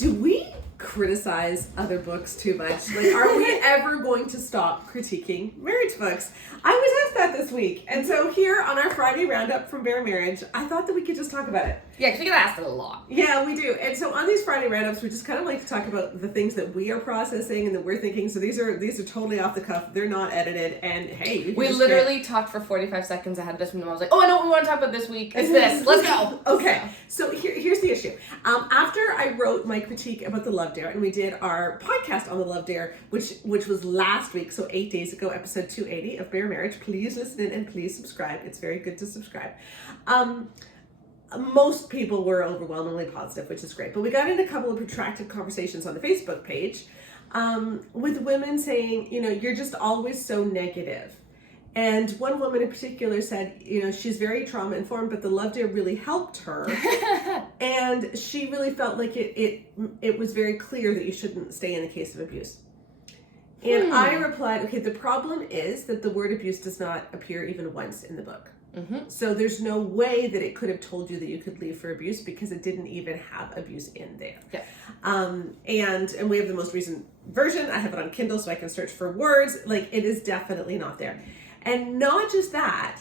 Do we criticize other books too much? Like, are we ever going to stop critiquing marriage books? I was asked that this week. And so here on our Friday roundup from Bare Marriage, I thought that we could just talk about it. Yeah, because we get asked it a lot. Yeah, we do. And so on these Friday roundups, we just kind of like to talk about the things that we are processing and that we're thinking. So these are totally off the cuff. They're not edited. And hey, we literally talked for 45 seconds ahead of this one. I was like, oh, I know what we want to talk about this week. It's this. Let's go. Okay. So here's the issue. After I wrote my critique about the Love Dare, and we did our podcast on the Love Dare, which was last week, so 8 days ago, episode 280 of Bare Marriage. Please listen in and please subscribe. It's very good to subscribe. Most people were overwhelmingly positive, which is great. But we got in a couple of protracted conversations on the Facebook page with women saying, you're just always so negative. And one woman in particular said, she's very trauma informed, but the Love Dare really helped her. And she really felt like it was very clear that you shouldn't stay in the case of abuse. And I replied, okay, the problem is that the word abuse does not appear even once in the book. Mm-hmm. So there's no way that it could have told you that you could leave for abuse because it didn't even have abuse in there. Yeah. And we have the most recent version. I have it on Kindle so I can search for words. Like, it is definitely not there. And not just that,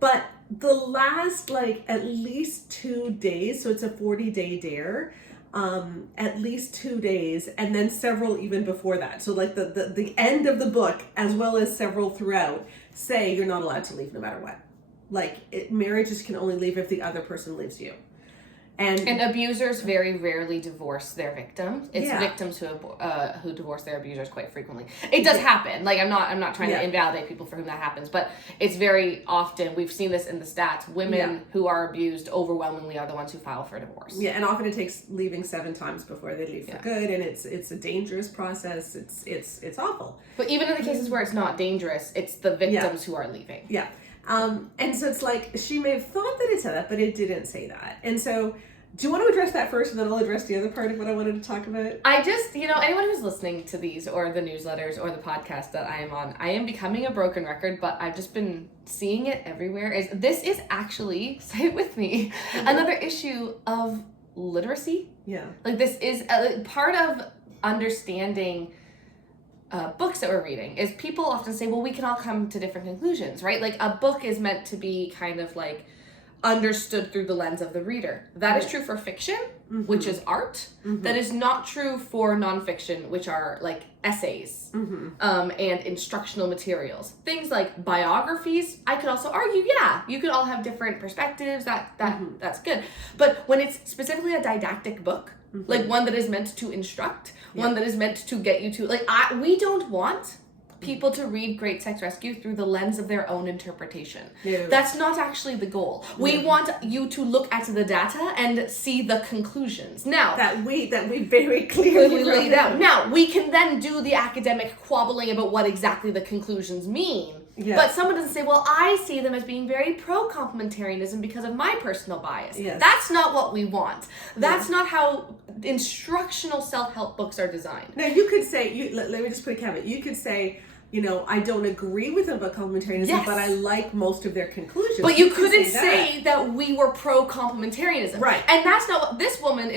but the last at least 2 days, so it's a 40-day dare, at least 2 days, and then several even before that. So the end of the book, as well as several throughout, say you're not allowed to leave no matter what. Marriages can only leave if the other person leaves you. And abusers very rarely divorce their victims. It's victims who divorce their abusers quite frequently. It does happen. I'm not trying to invalidate people for whom that happens, but it's very often, we've seen this in the stats, women who are abused overwhelmingly are the ones who file for divorce. Yeah, and often it takes leaving 7 times before they leave for good, and it's a dangerous process. It's awful. But even in the cases where it's not dangerous, it's the victims who are leaving. Yeah. And so it's she may have thought that it said that, but it didn't say that. And so, do you want to address that first, and then I'll address the other part of what I wanted to talk about? I just, anyone who's listening to these, or the newsletters, or the podcast that I am on, I am becoming a broken record, but I've just been seeing it everywhere. This is actually, say it with me, another issue of literacy. Yeah. This is part of understanding books that we're reading is people often say, well, we can all come to different conclusions, right? A book is meant to be kind of understood through the lens of the reader. That is true for fiction, which is art. Mm-hmm. That is not true for nonfiction, which are essays and instructional materials. Things like biographies, I could also argue, you could all have different perspectives. That's good. But when it's specifically a didactic book, one that is meant to instruct, one that is meant to get you to we don't want people to read Great Sex Rescue through the lens of their own interpretation. No. That's not actually the goal. We want you to look at the data and see the conclusions. Now that we very clearly laid out. Now we can then do the academic quabbling about what exactly the conclusions mean. Yes. But someone doesn't say, well, I see them as being very pro-complementarianism because of my personal bias. Yes. That's not what we want. That's not how instructional self-help books are designed. Now, you could say, let me just put a caveat. You could say, I don't agree with them about complementarianism, but I like most of their conclusions. But you couldn't say that we were pro-complementarianism. Right. And that's not what this woman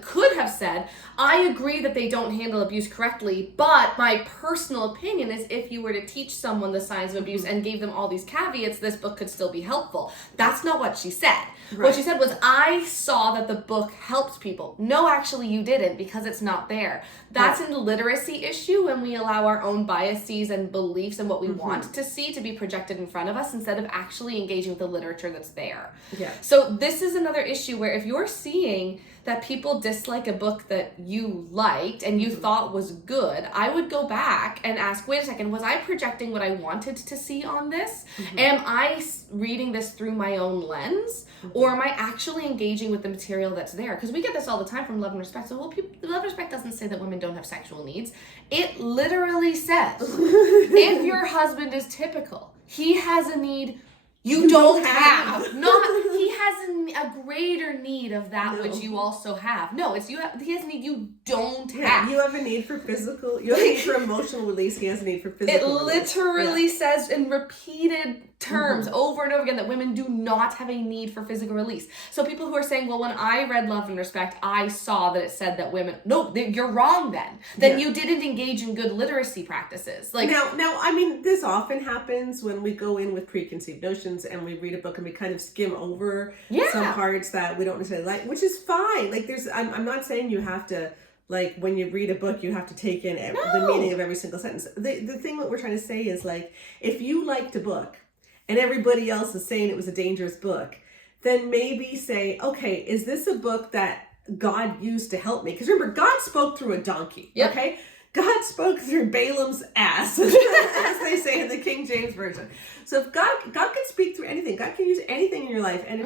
could have said. I agree that they don't handle abuse correctly, but my personal opinion is if you were to teach someone the science of abuse and gave them all these caveats, this book could still be helpful. That's not what she said. Right. What she said was, I saw that the book helped people. No, actually you didn't, because it's not there. That's a literacy issue when we allow our own biases and beliefs and what we want to see to be projected in front of us instead of actually engaging with the literature that's there. Yeah. So this is another issue where if you're seeing that people dislike a book that you liked and you thought was good, I would go back and ask, wait a second, was I projecting what I wanted to see on this? Am I reading this through my own lens? Or am I actually engaging with the material that's there? Because we get this all the time from Love and Respect. So, Love and Respect doesn't say that women don't have sexual needs. It literally says, if your husband is typical, he has a need you don't have. Not, he has a greater need of that No. which you also have. No, it's he has a need you don't Yeah, have. you have a need for physical, you have a need for emotional release, he has a need for It physical release. literally says in repeated terms over and over again that women do not have a need for physical release. So people who are saying, well, when I read Love and Respect, I saw that it said that women, no, you're wrong then. Then you didn't engage in good literacy practices. Like now, I mean, this often happens when we go in with preconceived notions and we read a book and we kind of skim over some parts that we don't necessarily like, which is fine. Like I'm not saying you have to, like, when you read a book, you have to take in the meaning of every single sentence. The thing that we're trying to say is, like, if you liked a book and everybody else is saying it was a dangerous book, then maybe say, okay, is this a book that God used to help me? Because remember, God spoke through a donkey, okay? God spoke through Balaam's ass, as they say in the King James Version. So if God can speak through anything, God can use anything in your life. And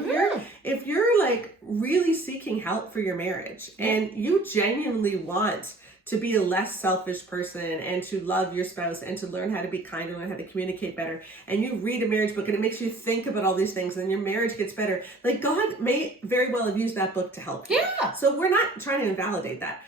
if you're like really seeking help for your marriage and you genuinely want to be a less selfish person and to love your spouse and to learn how to be kinder, learn how to communicate better, and you read a marriage book and it makes you think about all these things and your marriage gets better, like, God may very well have used that book to help you. So we're not trying to invalidate that.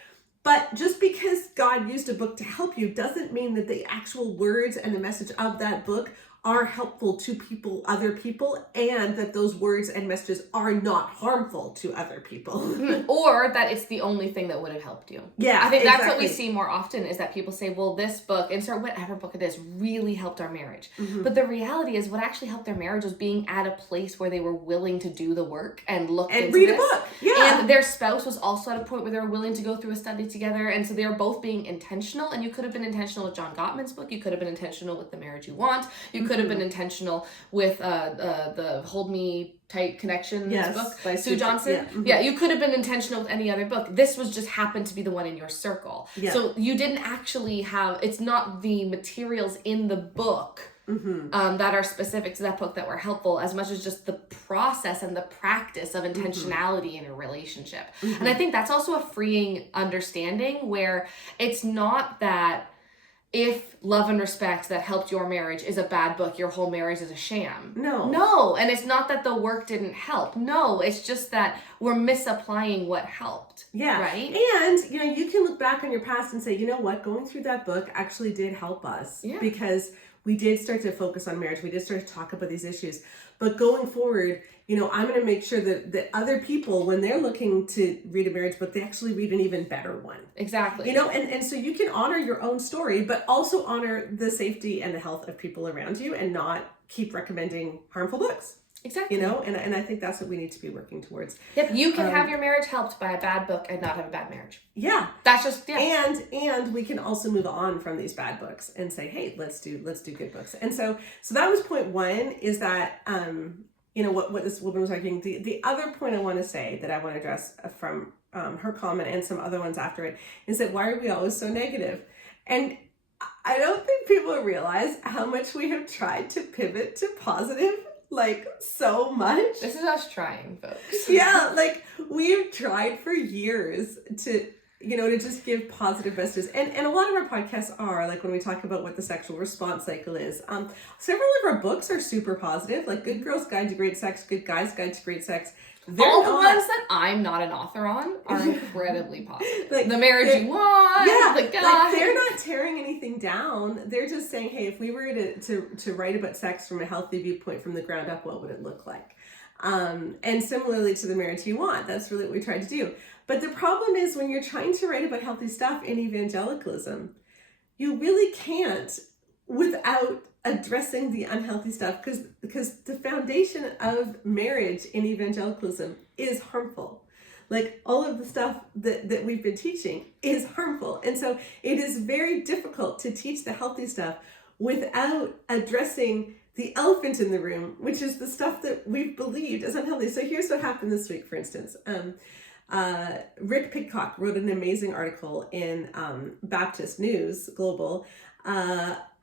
But just because God used a book to help you doesn't mean that the actual words and the message of that book are helpful to other people, and that those words and messages are not harmful to other people. Or that it's the only thing that would have helped you. Yeah, I think that's what we see more often, is that people say, well, this book, insert whatever book it is, really helped our marriage. But the reality is what actually helped their marriage was being at a place where they were willing to do the work and look and into read this. a book. Yeah. And their spouse was also at a point where they were willing to go through a study together. And so they were both being intentional. And you could have been intentional with John Gottman's book. You could have been intentional with The Marriage You Want. You could have been intentional with the Hold Me Tight Connections book by Sue Johnson. You could have been intentional with any other book. This was just happened to be the one in your circle. So you didn't actually have, it's not the materials in the book that are specific to that book that were helpful, as much as just the process and the practice of intentionality in a relationship. And I think that's also a freeing understanding, where it's not that if Love and Respect that helped your marriage is a bad book, your whole marriage is a sham. No. And it's not that the work didn't help. No, it's just that we're misapplying what helped. Right? And, you can look back on your past and say, you know what, going through that book actually did help us. Because we did start to focus on marriage. We did start to talk about these issues. But going forward, I'm going to make sure that other people, when they're looking to read a marriage book, they actually read an even better one. Exactly. And so you can honor your own story, but also honor the safety and the health of people around you, and not keep recommending harmful books. Exactly. And I think that's what we need to be working towards. Yep. You can have your marriage helped by a bad book and not have a bad marriage. Yeah. That's just, And we can also move on from these bad books and say, hey, let's do good books. And so that was point one, is that, what this woman was arguing. The other point I want to say that I want to address from her comment and some other ones after it is that, why are we always so negative? And I don't think people realize how much we have tried to pivot to positive, like, so much. This is us trying, folks. Yeah, like, we've tried for years to just give positive messages. And a lot of our podcasts are, like, when we talk about what the sexual response cycle is, several of our books are super positive, like Good Girl's Guide to Great Sex, Good Guy's Guide to Great Sex. All the ones that I'm not an author on are incredibly positive. Like, The Marriage You Want, The Guy. Like, they're not tearing anything down. They're just saying, hey, if we were to write about sex from a healthy viewpoint from the ground up, what would it look like? And similarly to The Marriage You Want, that's really what we tried to do. But the problem is, when you're trying to write about healthy stuff in evangelicalism, you really can't without addressing the unhealthy stuff, because the foundation of marriage in evangelicalism is harmful. Like, all of the stuff that we've been teaching is harmful. And so it is very difficult to teach the healthy stuff without addressing the elephant in the room, which is the stuff that we've believed is unhealthy. So here's what happened this week, for instance. Rick Pidcock wrote an amazing article in Baptist News Global,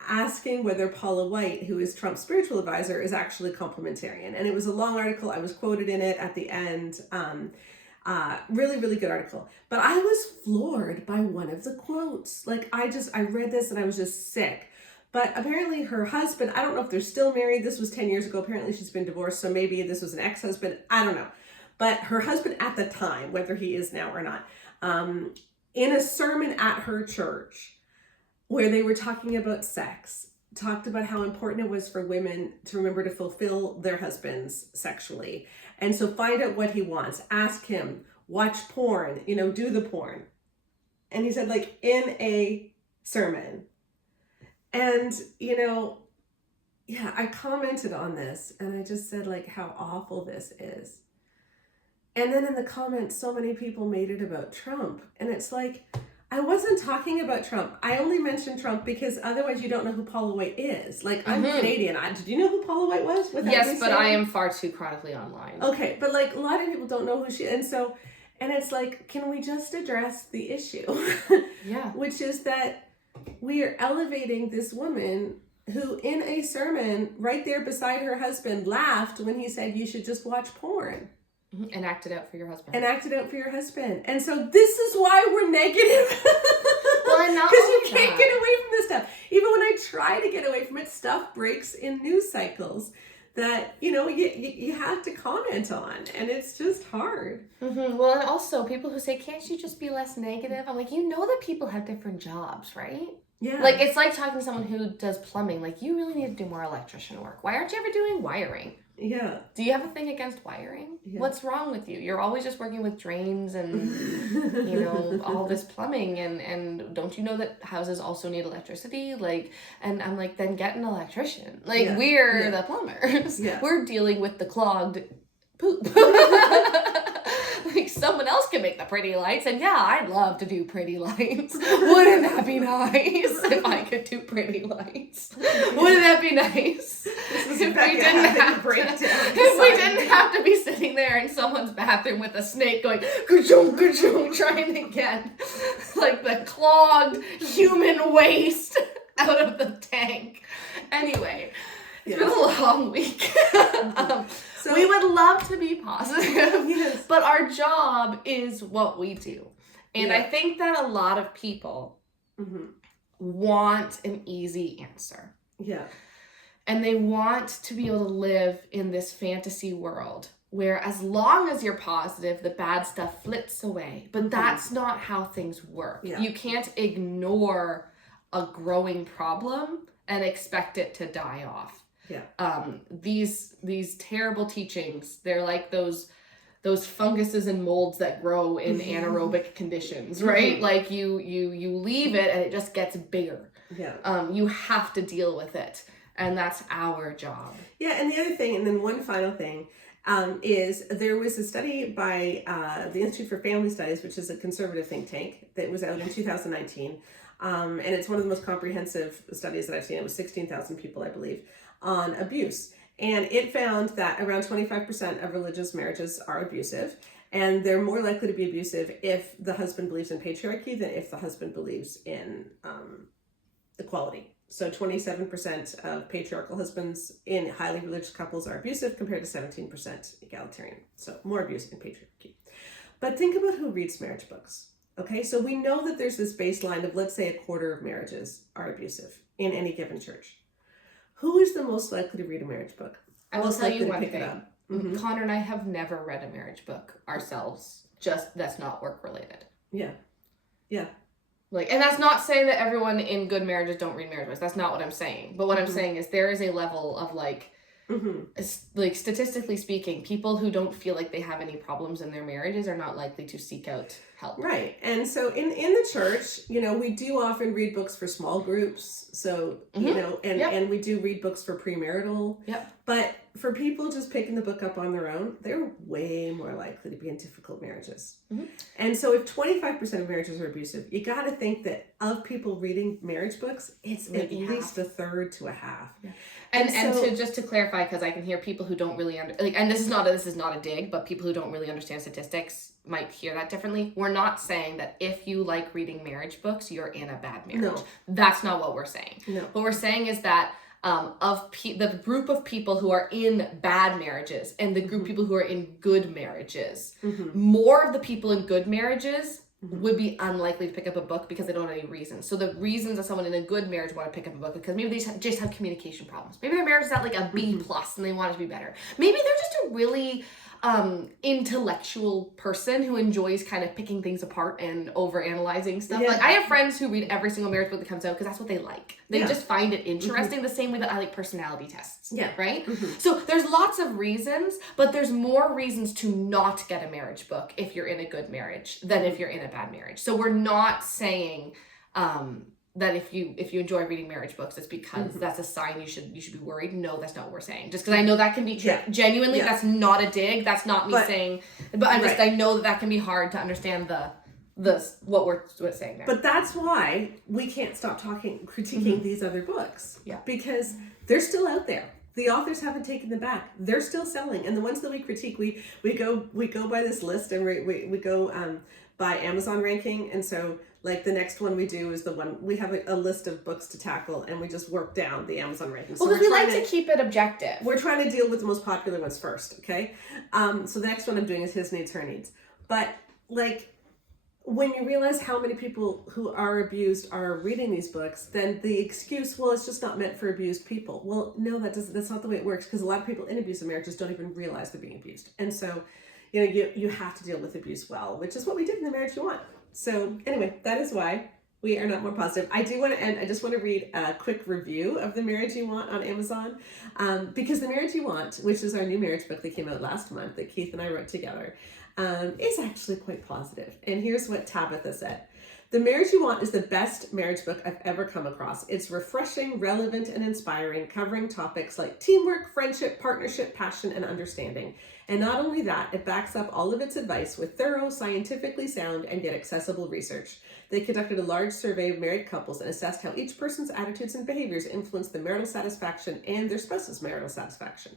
asking whether Paula White, who is Trump's spiritual advisor, is actually complementarian. And it was a long article. I was quoted in it at the end. Really, really good article. But I was floored by one of the quotes. Like, I read this and I was just sick. But apparently her husband, I don't know if they're still married. This was 10 years ago. Apparently she's been divorced. So maybe this was an ex-husband. I don't know. But her husband at the time, whether he is now or not, in a sermon at her church where they were talking about sex, talked about how important it was for women to remember to fulfill their husbands sexually. And so find out what he wants. Ask him, watch porn, do the porn. And he said, like, in a sermon. And, I commented on this and I just said, like, how awful this is. And then in the comments, so many people made it about Trump. And it's like, I wasn't talking about Trump. I only mentioned Trump because otherwise you don't know who Paula White is. Like, I'm Canadian. Did you know who Paula White was? Yes, but I am far too chronically online. Okay, but like a lot of people don't know who she is. And it's like, can we just address the issue? Yeah. Which is that we are elevating this woman who in a sermon right there beside her husband laughed when he said you should just watch porn. And act it out for your husband. And so this is why we're negative. Well, and not because you can't get away from this stuff. Even when I try to get away from it, stuff breaks in news cycles that, you have to comment on. And it's just hard. Well, and also people who say, can't you just be less negative? I'm like, that people have different jobs, right? Yeah. Like, it's like talking to someone who does plumbing. Like, you really need to do more electrician work. Why aren't you ever doing wiring? Yeah. Do you have a thing against wiring? Yeah. What's wrong with you? You're always just working with drains and, all this plumbing. And don't you know that houses also need electricity? Like, and I'm like, then get an electrician. Like, we're the plumbers. Yeah. We're dealing with the clogged poop. Like, someone else can make the pretty lights. And yeah, I'd love to do pretty lights. Wouldn't that be nice if I could do pretty lights? Wouldn't that be nice? If we didn't have to be sitting there in someone's bathroom with a snake going, ka-choom, ka-choom, trying to get, like, the clogged human waste out of the tank. Anyway, it's been a long week. So we would love to be positive, but our job is what we do. And I think that a lot of people want an easy answer. Yeah. And they want to be able to live in this fantasy world where as long as you're positive, the bad stuff flips away. But that's not how things work. Yeah. You can't ignore a growing problem and expect it to die off. Yeah. These terrible teachings, they're like those funguses and molds that grow in anaerobic conditions, right? Like you leave it and it just gets bigger. Yeah. You have to deal with it. And that's our job. Yeah, and the other thing, and then one final thing, is there was a study by the Institute for Family Studies, which is a conservative think tank, that was out in 2019. And it's one of the most comprehensive studies that I've seen. It was 16,000 people, I believe, on abuse. And it found that around 25% of religious marriages are abusive. And they're more likely to be abusive if the husband believes in patriarchy than if the husband believes in equality. So 27% of patriarchal husbands in highly religious couples are abusive compared to 17% egalitarian. So more abuse in patriarchy. But think about who reads marriage books. Okay, so we know that there's this baseline of, let's say, a quarter of marriages are abusive in any given church. Who is the most likely to read a marriage book? I will tell you one thing. Connor and I have never read a marriage book ourselves. Just, that's not work related. Yeah. Yeah. Like, and that's not saying that everyone in good marriages don't read marriage books. That's not what I'm saying. But what I'm saying is there is a level of like statistically speaking, people who don't feel like they have any problems in their marriages are not likely to seek out help. Right. And so in the church, we do often read books for small groups. So, and we do read books for premarital. Yep. But for people just picking the book up on their own, they're way more likely to be in difficult marriages. And so if 25% of marriages are abusive, you got to think that of people reading marriage books, it's maybe at least a third to a half. Yeah. And to just to clarify, because I can hear people who don't really and this is not a dig, but people who don't really understand statistics might hear that differently. We're not saying that if you like reading marriage books, you're in a bad marriage. No. That's not what we're saying. No. What we're saying is that the group of people who are in bad marriages and the group of people who are in good marriages, more of the people in good marriages would be unlikely to pick up a book because they don't have any reasons. So the reasons that someone in a good marriage want to pick up a book is because maybe they just have communication problems. Maybe their marriage is at like a B plus and they want it to be better. Maybe they're just a really intellectual person who enjoys kind of picking things apart and overanalyzing stuff. Yeah. Like I have friends who read every single marriage book that comes out because that's what they like. They just find it interesting the same way that I like personality tests. Yeah. Right? So there's lots of reasons, but there's more reasons to not get a marriage book if you're in a good marriage than if you're in a bad marriage. So we're not saying that if you enjoy reading marriage books, it's because that's a sign you should be worried. No, that's not what we're saying. Just because I know that can be true. Yeah. Genuinely, that's not a dig. That's not me saying. But I'm just I know that can be hard to understand what we're saying there. But that's why we can't stop critiquing these other books. Yeah. Because they're still out there. The authors haven't taken them back. They're still selling, and the ones that we critique, we go by this list, and we go by Amazon ranking, and so. Like the next one we do is the one, we have a list of books to tackle and we just work down the Amazon rankings. Well, because we like to keep it objective. We're trying to deal with the most popular ones first, okay? So the next one I'm doing is His Needs, Her Needs. But like, when you realize how many people who are abused are reading these books, then the excuse, well, it's just not meant for abused people. Well, no, that's not the way it works, because a lot of people in abusive marriages don't even realize they're being abused. And so, you have to deal with abuse well, which is what we did in The Marriage You Want. So anyway, that is why we are not more positive. I do want to end. I just want to read a quick review of The Marriage You Want on Amazon, because The Marriage You Want, which is our new marriage book that came out last month that Keith and I wrote together, is actually quite positive. And here's what Tabitha said. The Marriage You Want is the best marriage book I've ever come across. It's refreshing, relevant, and inspiring, covering topics like teamwork, friendship, partnership, passion, and understanding. And not only that, it backs up all of its advice with thorough, scientifically sound, and yet accessible research. They conducted a large survey of married couples and assessed how each person's attitudes and behaviors influence the marital satisfaction and their spouse's marital satisfaction.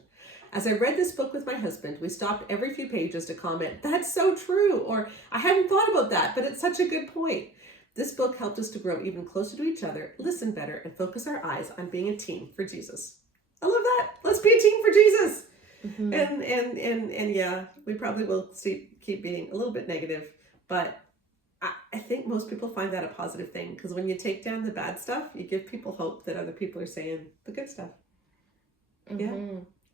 As I read this book with my husband, we stopped every few pages to comment, "That's so true," or "I hadn't thought about that, but it's such a good point." This book helped us to grow even closer to each other, listen better, and focus our eyes on being a team for Jesus. I love that. Let's be a team for Jesus. And yeah, we probably will keep being a little bit negative, but I think most people find that a positive thing, because when you take down the bad stuff, you give people hope that other people are saying the good stuff. Yeah.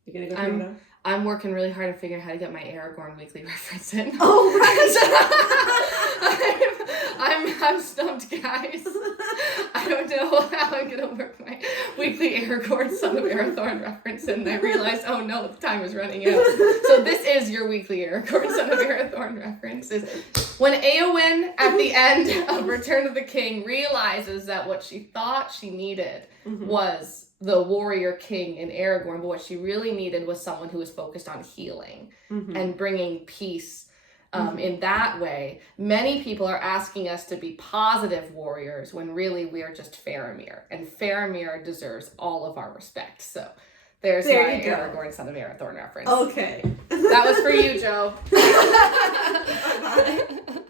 You gonna go through that? I'm working really hard to figure out how to get my Aragorn weekly reference in. Oh, right. I'm stumped, guys. I don't know how I'm gonna work my weekly Aragorn Son of Arathorn reference in. I realized, oh no, the time is running out. So this is your weekly Aragorn Son of Arathorn reference. Is when Éowyn at the end of Return of the King realizes that what she thought she needed was the warrior king in Aragorn, but what she really needed was someone who was focused on healing and bringing peace. In that way, many people are asking us to be positive warriors when really we are just Faramir, and Faramir deserves all of our respect. So there's my Aragorn Son of Arathorn reference. Okay. That was for you, Joe. Bye-bye.